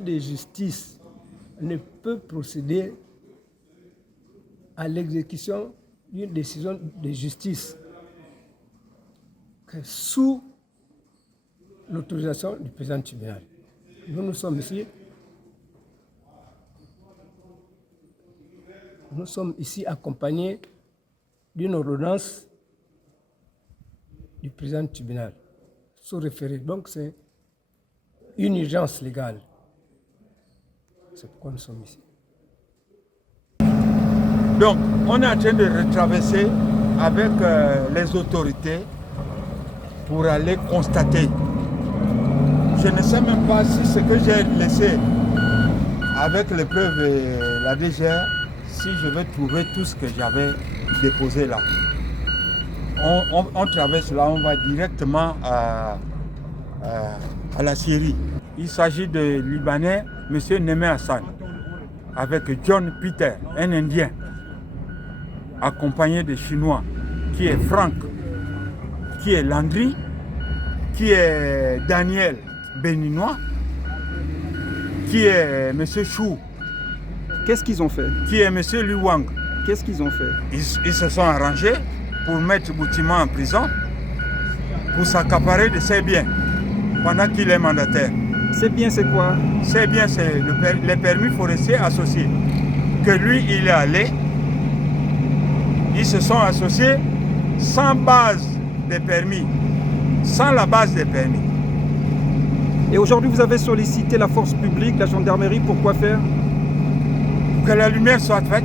de justice ne peut procéder à l'exécution d'une décision de justice que sous l'autorisation du président du tribunal. Nous sommes ici accompagnés d'une ordonnance du président du tribunal sous référé. Donc c'est une urgence légale. C'est pourquoi nous sommes ici. Donc, on est en train de retraverser avec les autorités pour aller constater. Je ne sais même pas si ce que j'ai laissé avec les preuves et la DGR, si je vais trouver tout ce que j'avais déposé là. On traverse là, on va directement à la Syrie. Il s'agit de Libanais, M. Némé Hassan, avec John Peter, un Indien, accompagné de Chinois, qui est Franck, qui est Landry, qui est Daniel Béninois, qui est M. Chou. Qu'est-ce qu'ils ont fait? Qui est M. Lu Wang. Qu'est-ce qu'ils ont fait? Ils se sont arrangés pour mettre Boutima en prison, pour s'accaparer de ses biens, pendant qu'il est mandataire. Ces biens, c'est quoi? Ces biens, c'est les permis forestiers associés. Que lui, il est allé, ils se sont associés sans base de permis, sans la base des permis. Et aujourd'hui, vous avez sollicité la force publique, la gendarmerie, pour quoi faire? Pour que la lumière soit faite.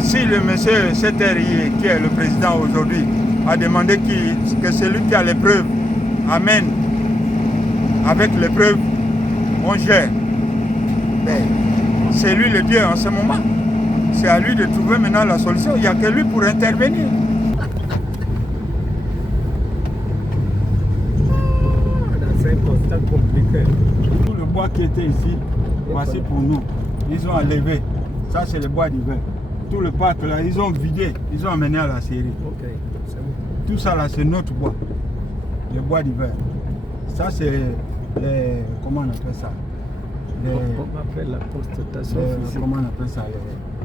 Si le monsieur CTRI, qui est le président aujourd'hui, a demandé que celui qui a les preuves amène avec les preuves, on gère. Mais c'est lui le Dieu en ce moment. C'est à lui de trouver maintenant la solution. Il n'y a que lui pour intervenir. C'est un constat compliqué. Tout le bois qui était ici, voici pour nous. Ils ont enlevé. Ça, c'est le bois d'hiver. Tout le parc là, ils ont vidé. Ils ont amené à la Syrie. Ok, c'est bon. Tout ça là, c'est notre bois. Le bois d'hiver. Ça, c'est les. Comment on appelle ça? On appelle la constatation physique. Comment on appelle ça?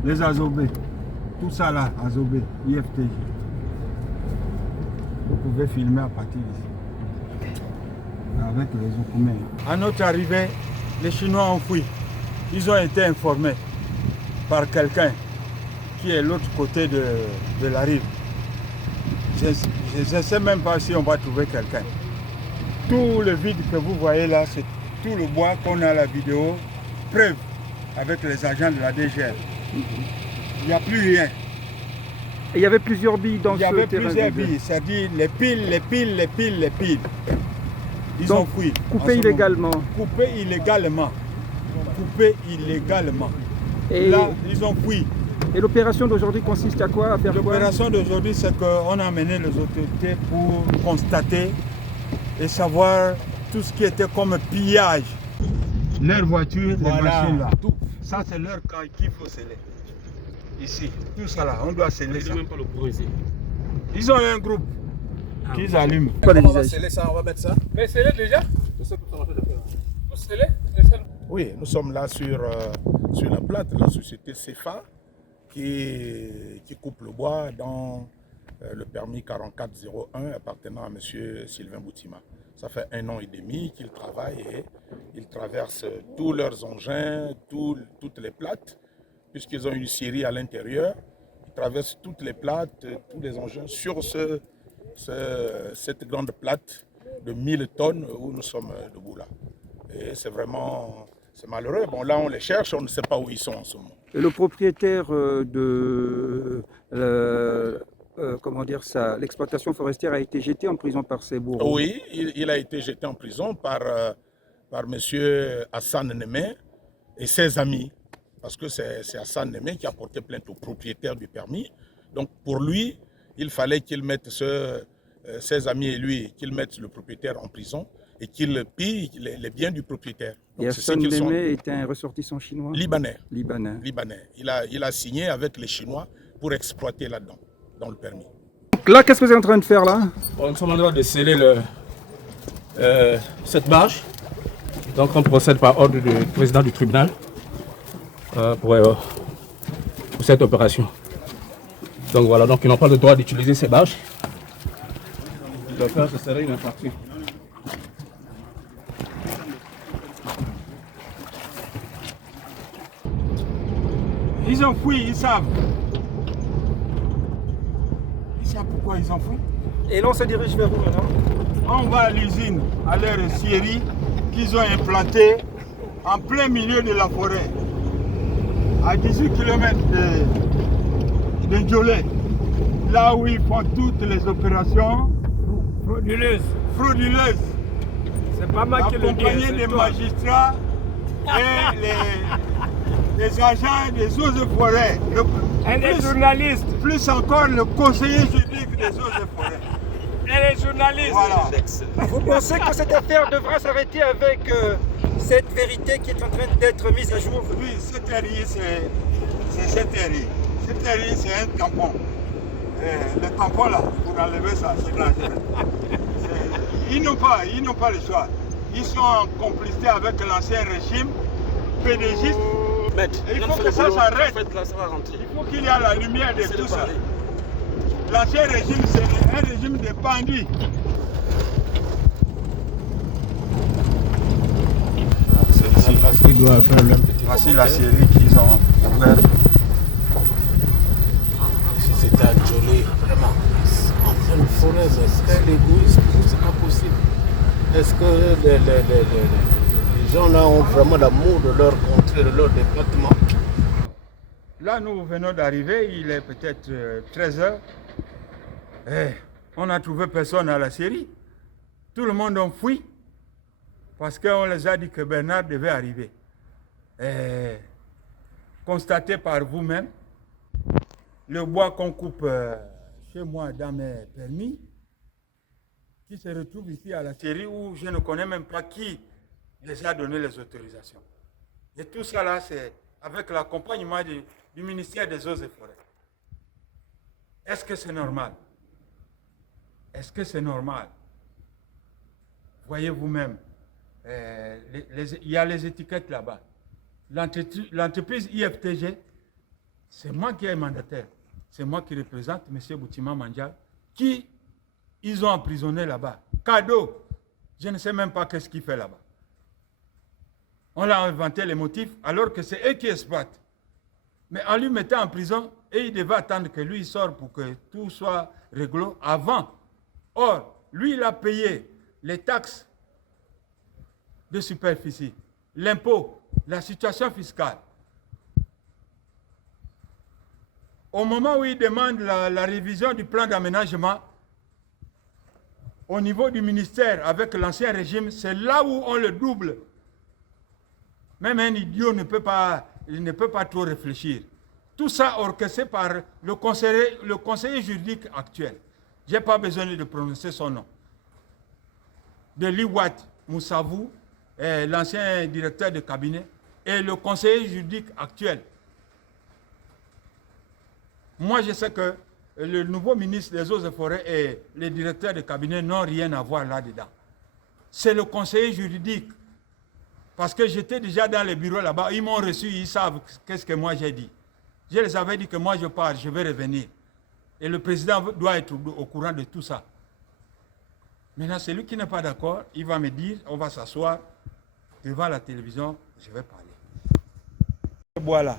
Les azobés. Tout ça là, azobé, IFTJ. Vous pouvez filmer à partir d'ici. Avec les Okoumés. À notre arrivée, les Chinois ont fui. Ils ont été informés par quelqu'un qui est de l'autre côté de la rive. Je ne sais même pas si on va trouver quelqu'un. Tout le vide que vous voyez là, c'est tout le bois qu'on a à la vidéo, preuve avec les agents de la DGR. Il n'y a plus rien. Et il y avait plusieurs billes dans ce terrain. Il y avait plusieurs billes, c'est-à-dire les piles. Ils donc, ont fui. Coupé illégalement. Coupé illégalement. Coupé illégalement. Et là, ils ont fui. Et l'opération d'aujourd'hui consiste à quoi? L'opération d'aujourd'hui, c'est qu'on a amené les autorités pour constater et savoir tout ce qui était comme pillage. Leurs voitures, les machines là. Tout. Ça, c'est leur camp qu'il faut sceller. Ici, tout ça là, on doit sceller ça. Même pas le bruit ici. Ils ont un groupe qu'ils allument. On va sceller ça, on va mettre ça. Mais c'est là déjà? C'est ça que ça va faire de faire. Vous scellez? Oui, nous sommes là sur la plate de la société CEFA qui coupe le bois dans le permis 4401 appartenant à M. Sylvain Boutima. Ça fait 1 an et demi qu'ils travaillent et ils traversent tous leurs engins, toutes les plates, puisqu'ils ont une scierie à l'intérieur. Ils traversent toutes les plates, tous les engins sur cette grande plate de 1000 tonnes où nous sommes debout là. Et c'est vraiment... C'est malheureux. Bon, là, on les cherche, on ne sait pas où ils sont en ce moment. Et le propriétaire de comment dire ça, l'exploitation forestière a été jeté en prison par ses bourreaux. Oui, il a été jeté en prison par M. Hassan Némé et ses amis. Parce que c'est Hassan Némé qui a porté plainte au propriétaire du permis. Donc, pour lui, il fallait qu'il mette ses amis et lui, qu'ils mettent le propriétaire en prison et qu'il pille les biens du propriétaire. Donc, et Hassan Némé était un ressortissant chinois? Libanais. Libanais. Il a signé avec les Chinois pour exploiter là-dedans, dans le permis. Donc là, qu'est-ce que vous êtes en train de faire là? Bon, nous sommes en train de sceller cette barge Donc on procède par ordre du président du tribunal pour cette opération. Donc voilà, donc ils n'ont pas le droit d'utiliser ces bâches. Le faire, ce serait une infraction. Ils ont fui, ils savent. Ils savent pourquoi ils ont fui. Et là, on se dirige vers où maintenant? On va à l'usine, à leur scierie qu'ils ont implantée en plein milieu de la forêt, à 18 km de Djolé, là où ils font toutes les opérations frauduleuses. C'est pas moi qui le dis. Accompagnés des magistrats et les agents des eaux et forêts. Et les journalistes. Plus encore le conseiller juridique des eaux et forêts. Et les journalistes. Voilà. Vous pensez que cette affaire devra s'arrêter avec cette vérité qui est en train d'être mise à jour? Oui, cette RI, c'est cette RI. Cette RI, c'est un tampon. Le tampon là, pour enlever ça, c'est dangereux. Ils n'ont pas le choix. Ils sont en complicité avec l'ancien régime pédégiste. Il faut que ça s'arrête. Il faut qu'il y ait la lumière de tout ça. L'ancien régime, c'est un régime de bandits. C'est ici. Parce qu'ils doivent faire leur petit. Voici la série qu'ils ont ouverte. Si c'était à Djolé, vraiment, en pleine forêt, mais c'est l'égoïsme, c'est pas possible. Est-ce que les gens là ont vraiment l'amour de leur contrée, de leur département? Là, nous venons d'arriver, il est peut-être 13h. On n'a trouvé personne à la série. Tout le monde a fui parce qu'on les a dit que Bernard devait arriver. Constatez par vous-même, le bois qu'on coupe chez moi dans mes permis, qui se retrouve ici à la série où je ne connais même pas qui les a donné les autorisations. Et tout ça là, c'est avec l'accompagnement du ministère des Eaux et Forêts. Est-ce que c'est normal? Est-ce que c'est normal? Voyez vous-même, il y a les étiquettes là-bas. L'entreprise IFTG, c'est moi qui est mandataire. C'est moi qui représente M. Boutima Mandial, qui ils ont emprisonné là-bas. Cadeau, je ne sais même pas qu'est-ce qu'il fait là-bas. On a inventé les motifs alors que c'est eux qui exploitent. Mais en lui mettant en prison, et il devait attendre que lui sorte pour que tout soit réglo avant. Or, lui, il a payé les taxes de superficie, l'impôt, la situation fiscale. Au moment où il demande la révision du plan d'aménagement, au niveau du ministère avec l'ancien régime, c'est là où on le double. Même un idiot ne peut pas trop réfléchir. Tout ça orchestré par le conseiller juridique actuel. Je n'ai pas besoin de prononcer son nom. De Liwat Moussavou, l'ancien directeur de cabinet, et le conseiller juridique actuel. Moi, je sais que le nouveau ministre des Eaux et Forêts et le directeur de cabinet n'ont rien à voir là-dedans. C'est le conseiller juridique. Parce que j'étais déjà dans les bureaux là-bas, ils m'ont reçu, ils savent qu'est-ce que moi j'ai dit. Je les avais dit que moi je pars, je vais revenir. Et le président doit être au courant de tout ça. Maintenant, celui qui n'est pas d'accord, il va me dire, on va s'asseoir devant la télévision, je vais parler. Voilà,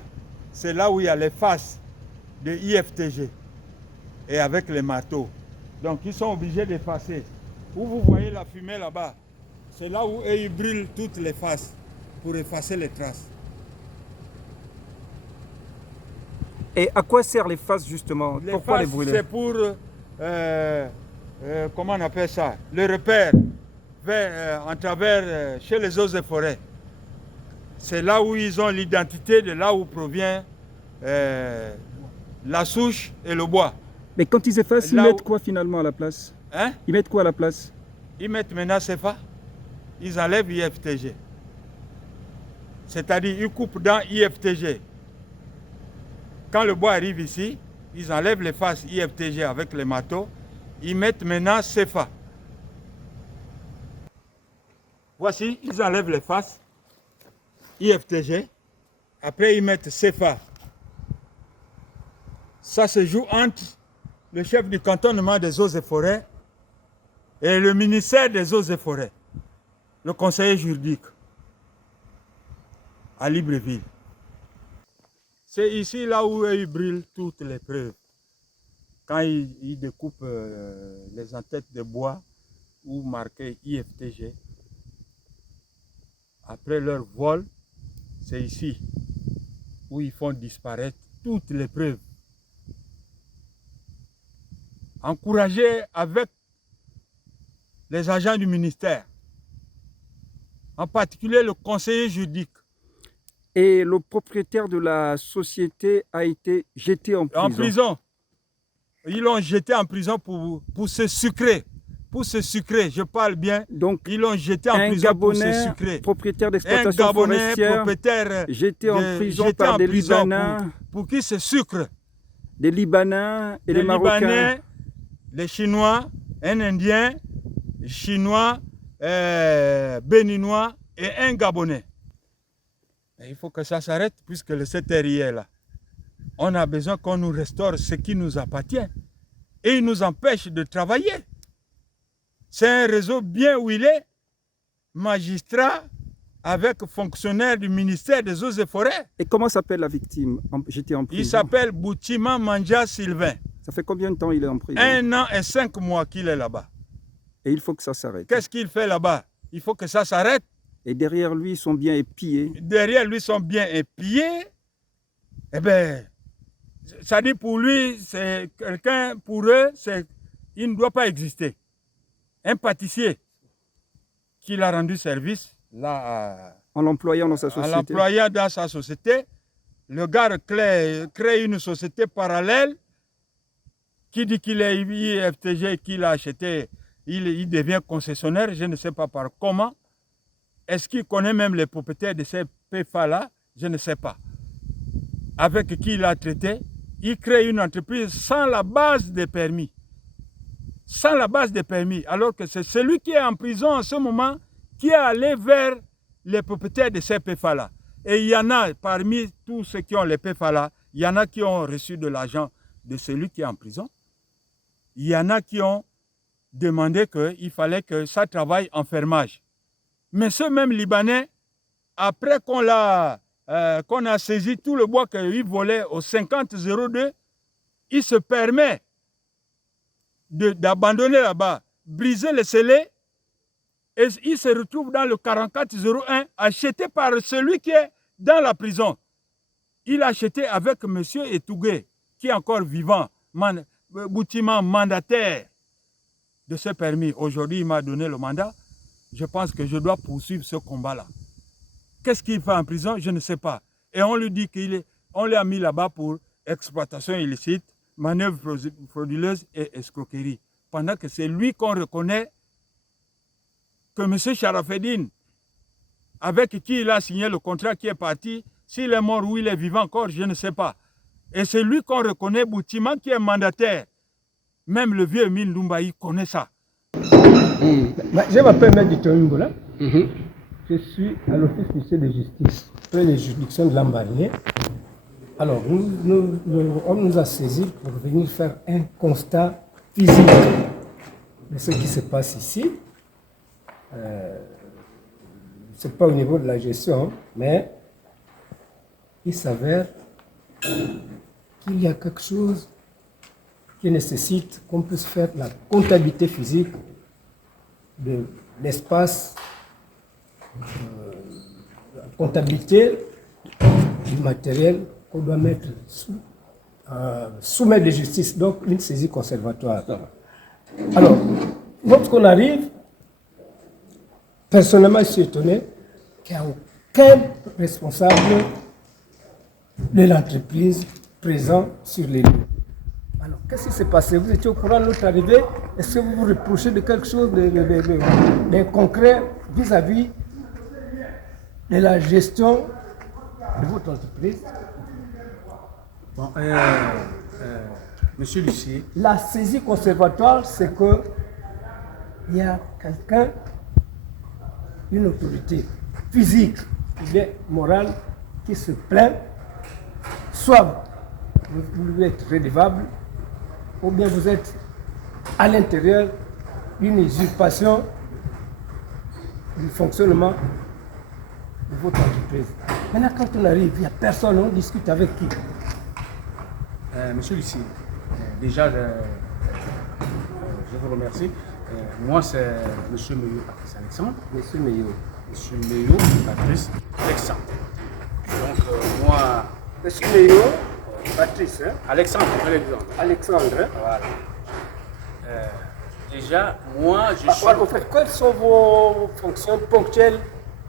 c'est là où il y a les faces de IFTG et avec les marteaux. Donc ils sont obligés d'effacer. Où vous voyez la fumée là-bas, c'est là où ils brûlent toutes les faces pour effacer les traces. Et à quoi servent les faces justement? Pourquoi les brûler? C'est pour, comment on appelle ça, le repère en travers chez les eaux et forêts. C'est là où ils ont l'identité de là où provient la souche et le bois. Mais quand ils effacent, ils mettent quoi finalement à la place? Hein? Ils mettent quoi à la place? Ils mettent maintenant CFA, ils enlèvent IFTG. C'est-à-dire ils coupent dans IFTG. Quand le bois arrive ici, ils enlèvent les faces IFTG avec les marteaux, ils mettent maintenant CFA. Voici, ils enlèvent les faces. IFTG. Après, ils mettent CFA. Ça se joue entre le chef du cantonnement des eaux et forêts et le ministère des eaux et forêts, le conseiller juridique à Libreville. C'est ici là où ils brûlent toutes les preuves. Quand ils découpent les entêtes de bois ou marqué IFTG, après leur vol, c'est ici où ils font disparaître toutes les preuves. Encouragés avec les agents du ministère, en particulier le conseiller juridique. Et le propriétaire de la société a été jeté en prison. En prison. Ils l'ont jeté en prison pour se sucrer. Pour se sucrer, je parle bien. Donc, ils l'ont jeté en prison pour se sucrer. Propriétaire d'exploitation forestière, jeté en prison par des Libanais. Pour qu'ils se sucrent. Des Libanais et des Marocains. Libanais, les Chinois, un Indien, Chinois, Béninois et un Gabonais. Et il faut que ça s'arrête puisque le CTRI est là. On a besoin qu'on nous restaure ce qui nous appartient. Et il nous empêche de travailler. C'est un réseau bien huilé, magistrat avec fonctionnaire du ministère des Eaux et Forêts. Et comment s'appelle la victime jetée en prison? Il s'appelle Boutima Manja Sylvain. Ça fait combien de temps il est en prison? 1 an et 5 mois qu'il est là-bas. Et il faut que ça s'arrête. Qu'est-ce qu'il fait là-bas? Il faut que ça s'arrête. Et derrière lui, son bien est pillé. Derrière lui, son bien est pillé. Eh bien, ça dit pour lui, c'est quelqu'un, pour eux, il ne doit pas exister. Un pâtissier qui l'a rendu service, là, en l'employant dans sa société. En l'employant dans sa société, le gars crée une société parallèle qui dit qu'il est IFTG, qu'il a acheté, il devient concessionnaire, je ne sais pas par comment. Est-ce qu'il connaît même les propriétaires de ces PFA-là? Je ne sais pas. Avec qui il a traité, il crée une entreprise sans la base des permis. Sans la base des permis. Alors que c'est celui qui est en prison en ce moment qui est allé vers les propriétaires de ces PFA-là. Et il y en a, parmi tous ceux qui ont les PFA-là, il y en a qui ont reçu de l'argent de celui qui est en prison. Il y en a qui ont demandé qu'il fallait que ça travaille en fermage. Mais ce même Libanais, après qu'on a saisi tout le bois qu'il volait au 50-02, il se permet d'abandonner là-bas, briser les scellés, et il se retrouve dans le 44-01, acheté par celui qui est dans la prison. Il a acheté avec M. Etougué, qui est encore vivant, Boutima mandataire de ce permis. Aujourd'hui, il m'a donné le mandat. Je pense que je dois poursuivre ce combat-là. Qu'est-ce qu'il fait en prison? Je ne sais pas. Et on lui dit qu'on l'a mis là-bas pour exploitation illicite, manœuvre frauduleuse et escroquerie. Pendant que c'est lui qu'on reconnaît que M. Sharafeddine, avec qui il a signé le contrat, qui est parti, s'il est mort ou il est vivant encore, je ne sais pas. Et c'est lui qu'on reconnaît, Boutima, qui est mandataire. Même le vieux Emile Ndoumbaï connaît ça. Je m'appelle Maître Tongola. Je suis à l'office ministère de justice, les juridictions de l'Ambalé. Alors, on nous a saisis pour venir faire un constat physique de ce qui se passe ici. Ce n'est pas au niveau de la gestion, mais il s'avère qu'il y a quelque chose qui nécessite qu'on puisse faire la comptabilité physique de l'espace, la comptabilité du matériel qu'on doit mettre sous main de justice, donc une saisie conservatoire. Alors, lorsqu'on arrive, personnellement, je suis étonné qu'il n'y a aucun responsable de l'entreprise présent sur les lieux. Alors, qu'est-ce qui s'est passé? Vous étiez au courant de notre arrivée? Est-ce que vous vous reprochez de quelque chose de concret vis-à-vis de la gestion de votre entreprise? Bon, Monsieur Lucier. La saisie conservatoire, c'est que il y a quelqu'un une autorité physique ou bien morale qui se plaint, soit vous êtes redevable, ou bien vous êtes à l'intérieur d'une usurpation du fonctionnement de votre entreprise. Maintenant, quand on arrive, il n'y a personne, on discute avec qui? Monsieur Lucie, déjà, je vous remercie. Moi, c'est Monsieur Meillot Patrice Alexandre. Monsieur Meillot. Monsieur Meillot Patrice Alexandre. Donc, moi. Monsieur Meillot Patrice, hein? Alexandre, Alexandre. Hein? Voilà. Déjà, moi, je suis. En fait, quelles sont vos fonctions ponctuelles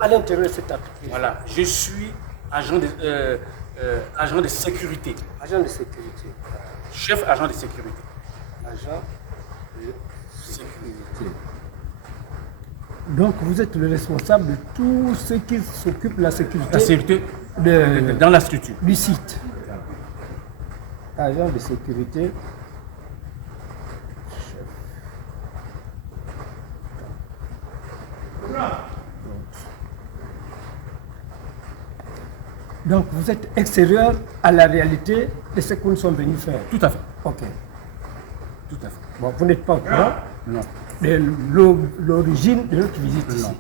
à l'intérieur de cette entreprise? Voilà, je suis agent de sécurité. Agent de sécurité. Chef agent de sécurité. Agent de sécurité. Donc, vous êtes le responsable de tout ce qui s'occupe de la sécurité. La sécurité dans la structure. Du site. Agent de sécurité. Donc, vous êtes extérieur à la réalité de ce que nous sommes venus faire. Tout à fait. Ok. Tout à fait. Bon, vous n'êtes pas au courant Non. de l'origine de notre visite ici.